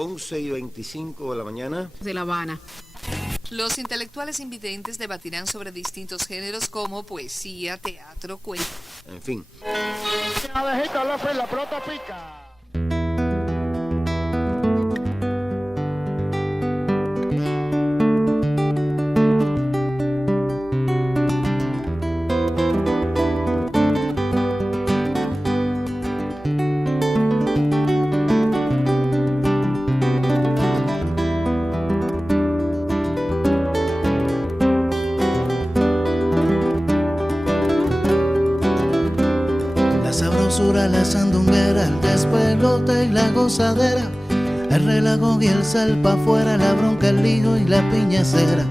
11:25 de la mañana. De La Habana. Los intelectuales invidentes debatirán sobre distintos géneros como poesía, teatro, cuento. En fin. Abejita López, la pelota pica. La sandunguera, el despelote y la gozadera, el relajo y el sal pa' afuera, la bronca, el lío y la piñacera,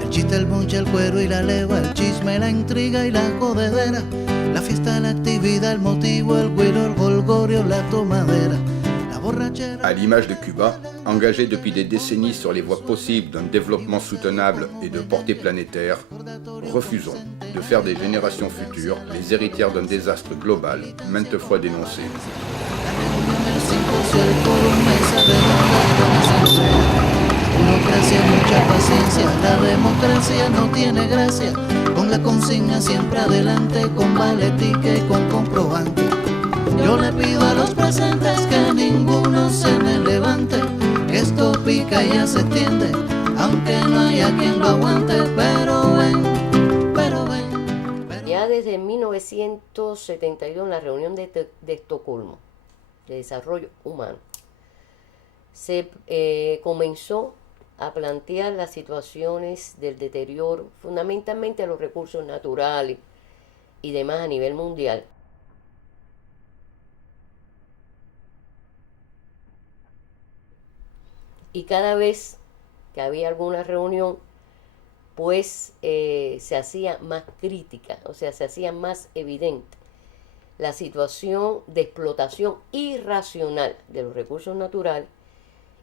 el chiste, el bonche, el cuero y la leva, el chisme, la intriga y la jodedera, la fiesta, la actividad, el motivo, el güiro, el golgorio, la tomadera, la borrachera. À l'image de Cuba, engagé depuis des décennies sur les voies possibles d'un développement soutenable et de portée planétaire, refusons de faire des générations futures les héritières d'un désastre global, maintes fois dénoncé. Burocracia, mucha paciencia, la democracia no tiene gracia, con la consigna siempre adelante, con valetica y con comprobante. Yo le pido a los presentes que ninguno se me levante, que esto pica y ya se extiende, aunque no haya quien lo aguante, pero ven. Ya desde 1972, en la reunión de Estocolmo, de desarrollo humano, se comenzó a plantear las situaciones del deterioro, fundamentalmente a los recursos naturales y demás a nivel mundial. Y cada vez que había alguna reunión, pues se hacía más crítica, o sea, se hacía más evidente la situación de explotación irracional de los recursos naturales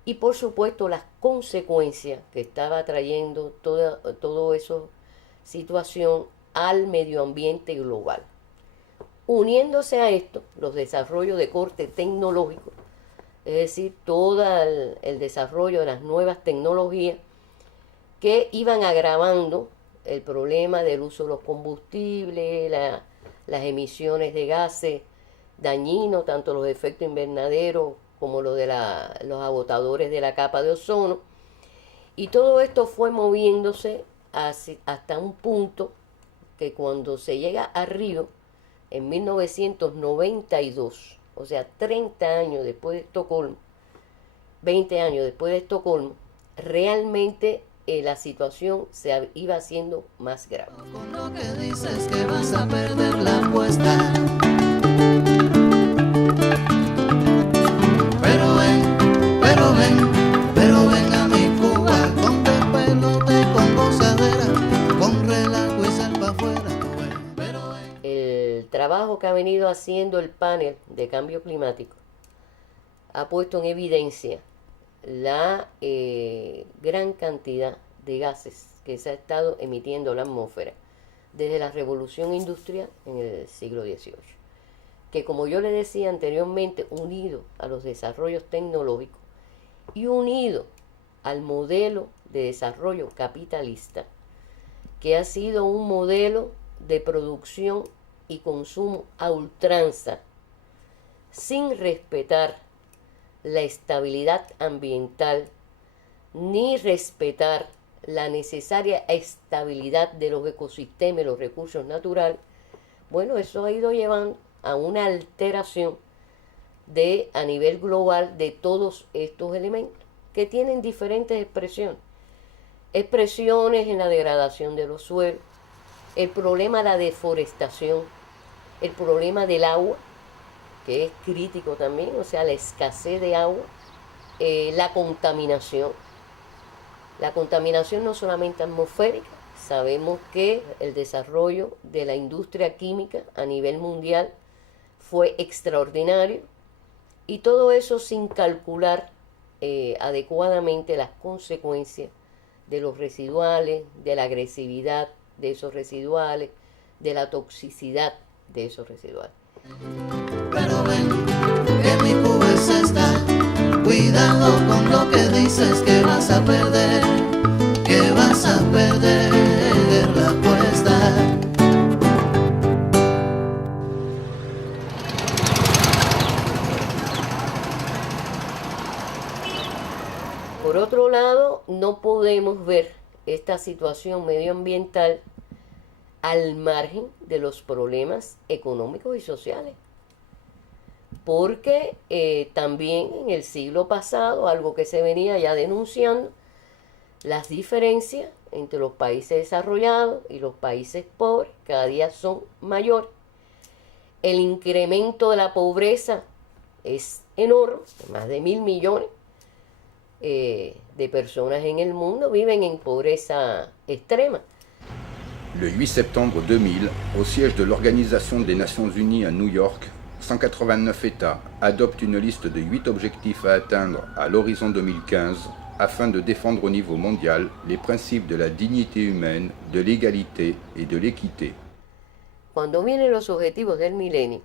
y, por supuesto, las consecuencias que estaba trayendo toda esa situación al medio ambiente global. Uniéndose a esto, los desarrollos de corte tecnológico, es decir, todo el desarrollo de las nuevas tecnologías que iban agravando el problema del uso de los combustibles, las emisiones de gases dañinos, tanto los efectos invernaderos como los los agotadores de la capa de ozono. Y todo esto fue moviéndose hasta un punto que cuando se llega a Río, en 1992, o sea, 30 años después de Estocolmo, 20 años después de Estocolmo, realmente la situación se iba haciendo más grave. Con lo que dices que vas a perder la apuesta. Pero ven a mi Cuba, con despelote, con gozadera, con relajo y sal pa' afuera. El trabajo que ha venido haciendo el panel de cambio climático ha puesto en evidencia la gran cantidad de gases que se ha estado emitiendo la atmósfera desde la revolución industrial en el siglo XVIII, que, como yo le decía anteriormente, unido a los desarrollos tecnológicos y unido al modelo de desarrollo capitalista, que ha sido un modelo de producción y consumo a ultranza, sin respetar la estabilidad ambiental ni respetar la necesaria estabilidad de los ecosistemas y los recursos naturales. Bueno, eso ha ido llevando a una alteración a nivel global de todos estos elementos, que tienen diferentes expresiones. Expresiones en la degradación de los suelos, el problema de la deforestación, el problema del agua, que es crítico también, o sea, la escasez de agua, la contaminación. La contaminación no solamente atmosférica, sabemos que el desarrollo de la industria química a nivel mundial fue extraordinario, y todo eso sin calcular adecuadamente las consecuencias de los residuales, de la agresividad de esos residuales, de la toxicidad de esos residuales. Pero ven, que mi Cuba es esta, cuidado con lo lo que dices que vas a perder la apuesta. Por otro lado, no podemos ver esta situación medioambiental al margen de los problemas económicos y sociales. Porque también en el siglo pasado, algo que se venía ya denunciando, las diferencias entre los países desarrollados y los países pobres cada día son mayores. El incremento de la pobreza es enorme, más de 1.000 millones de personas en el mundo viven en pobreza extrema. Le 8 septembre 2000, au siège de l'Organisation des Nations Unies à New York, 189 États adoptent une liste de 8 objectifs à atteindre à l'horizon 2015 afin de défendre au niveau mondial les principes de la dignité humaine, de l'égalité et de l'équité. Cuando vienen los objetivos del milenio,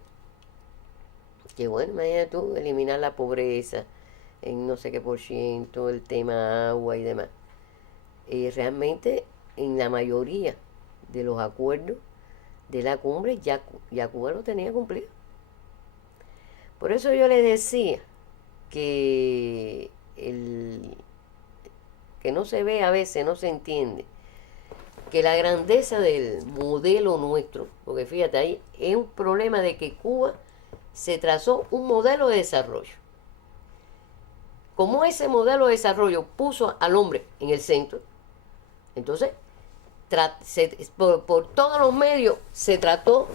que bueno, imagínate tú, eliminar la pobreza en no sé qué %, el tema agua y demás. Realmente en la mayoría de los acuerdos de la cumbre ya Cuba lo tenía cumplido. Por eso yo les decía que que no se ve a veces, no se entiende, que la grandeza del modelo nuestro, porque fíjate ahí, es un problema de que Cuba se trazó un modelo de desarrollo. Como ese modelo de desarrollo puso al hombre en el centro, entonces por todos los medios se trató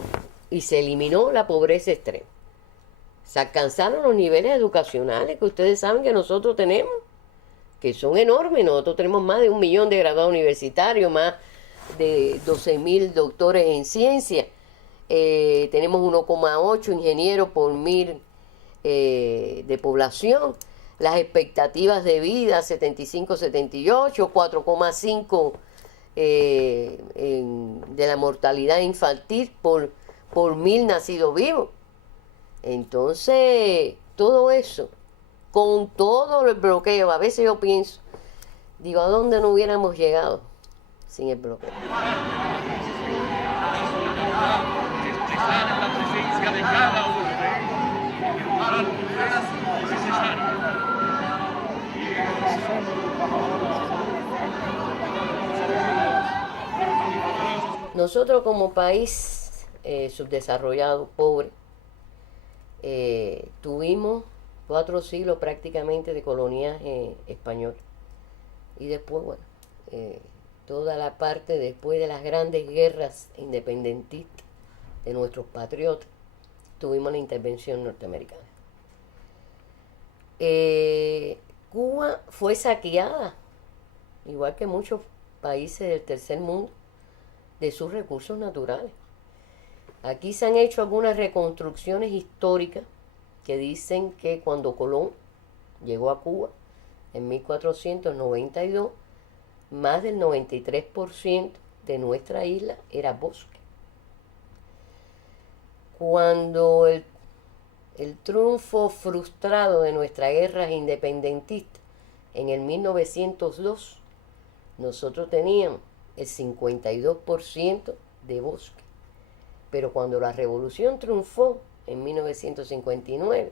y se eliminó la pobreza extrema. Se alcanzaron los niveles educacionales que ustedes saben que nosotros tenemos, que son enormes. Nosotros tenemos más de 1 millón de graduados universitarios, más de 12.000 doctores en ciencia. Tenemos 1,8 ingenieros por 1.000 de población. Las expectativas de vida 75-78, 4,5 de la mortalidad infantil por 1.000 nacidos vivos. Entonces, todo eso, con todo el bloqueo, a veces yo pienso, digo, ¿a dónde no hubiéramos llegado sin el bloqueo? Nosotros como país subdesarrollado, pobre, tuvimos 4 siglos prácticamente de coloniaje español. Y después, bueno, toda la parte después de las grandes guerras independentistas de nuestros patriotas, tuvimos la intervención norteamericana. Cuba fue saqueada, igual que muchos países del tercer mundo, de sus recursos naturales. Aquí se han hecho algunas reconstrucciones históricas que dicen que cuando Colón llegó a Cuba en 1492, más del 93% de nuestra isla era bosque. Cuando el triunfo frustrado de nuestras guerras independentistas en el 1902, nosotros teníamos el 52% de bosque. Pero cuando la revolución triunfó en 1959,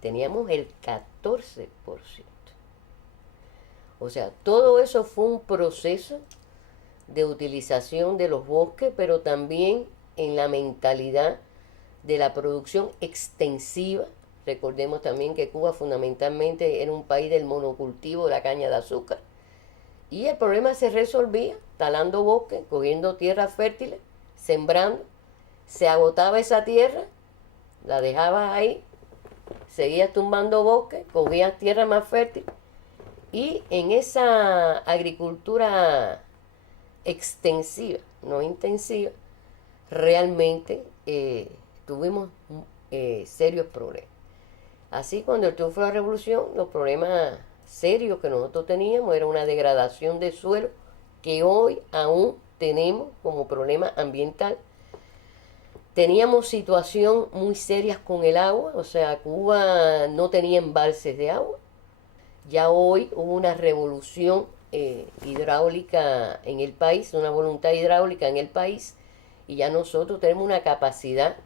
teníamos el 14%. O sea, todo eso fue un proceso de utilización de los bosques, pero también en la mentalidad de la producción extensiva. Recordemos también que Cuba fundamentalmente era un país del monocultivo de la caña de azúcar. Y el problema se resolvía talando bosques, cogiendo tierras fértiles, sembrando. Se agotaba esa tierra, la dejabas ahí, seguías tumbando bosques, cogías tierra más fértil. Y en esa agricultura extensiva, no intensiva, realmente tuvimos serios problemas. Así, cuando el triunfo de la revolución, los problemas serios que nosotros teníamos era una degradación de suelo que hoy aún tenemos como problema ambiental. Teníamos situación muy serias con el agua, o sea, Cuba no tenía embalses de agua. Ya hoy hubo una revolución hidráulica en el país, una voluntad hidráulica en el país, y ya nosotros tenemos una capacidad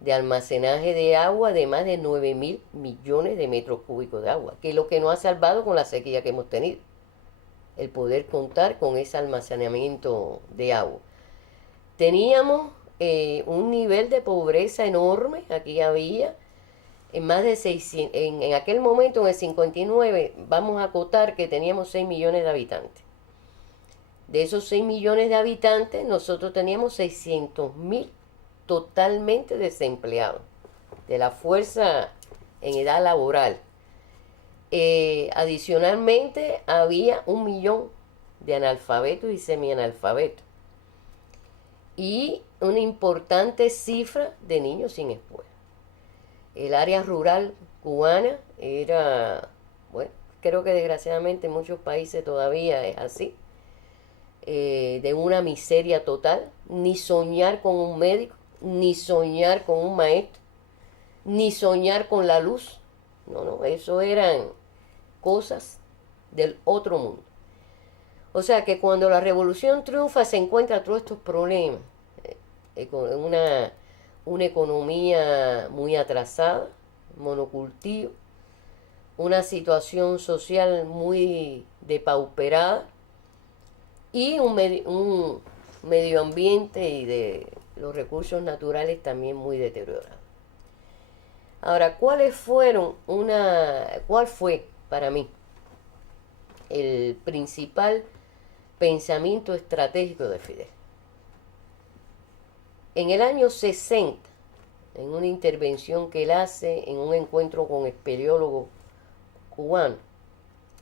de almacenaje de agua de más de 9.000 millones de metros cúbicos de agua, que es lo que nos ha salvado con la sequía que hemos tenido, el poder contar con ese almacenamiento de agua. Teníamos un nivel de pobreza enorme, aquí había en más de 600, en aquel momento, en el 59, vamos a acotar que teníamos 6 millones de habitantes. De esos 6 millones de habitantes, nosotros teníamos 600.000 totalmente desempleados, de la fuerza en edad laboral. Adicionalmente, había 1 millón de analfabetos y semianalfabetos. Y una importante cifra de niños sin escuela. El área rural cubana era, bueno, creo que desgraciadamente en muchos países todavía es así, de una miseria total, ni soñar con un médico, ni soñar con un maestro, ni soñar con la luz. No, eso eran cosas del otro mundo. O sea que cuando la revolución triunfa se encuentra todos estos problemas, una economía muy atrasada, monocultivo, una situación social muy depauperada y un medio ambiente y de los recursos naturales también muy deteriorados. Ahora, ¿cuál fue para mí el principal pensamiento estratégico de Fidel? En el año 60, en una intervención que él hace en un encuentro con espeleólogos cubanos,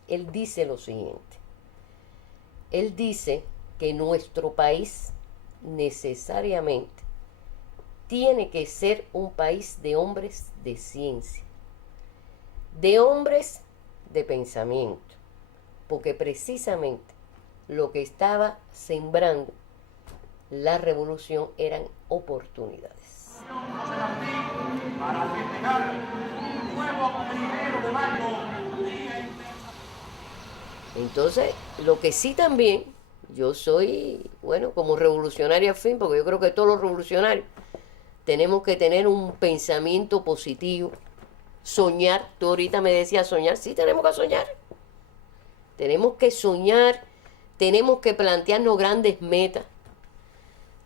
él dice lo siguiente. Él dice que nuestro país necesariamente tiene que ser un país de hombres de ciencia, de hombres de pensamiento, porque precisamente lo que estaba sembrando la revolución eran oportunidades. Entonces, lo que sí también, yo soy, bueno, como revolucionaria al fin, porque yo creo que todos los revolucionarios tenemos que tener un pensamiento positivo, soñar. Tú ahorita me decías soñar, sí tenemos que soñar. Tenemos que soñar, tenemos que plantearnos grandes metas.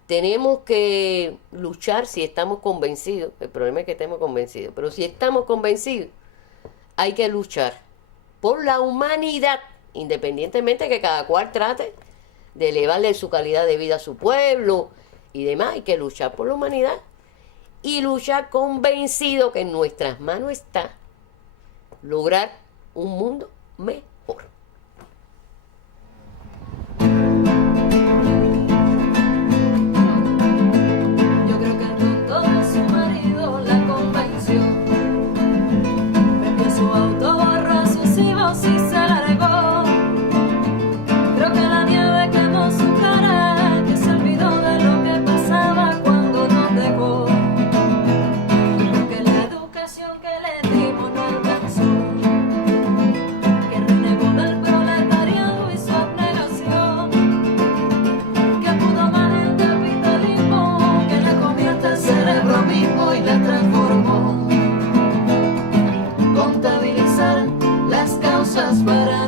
Tenemos que luchar si estamos convencidos. El problema es que estemos convencidos. Pero si estamos convencidos, hay que luchar por la humanidad, independientemente de que cada cual trate de elevarle su calidad de vida a su pueblo y demás. Hay que luchar por la humanidad y luchar convencido que en nuestras manos está lograr un mundo mejor. Contabilizar las causas para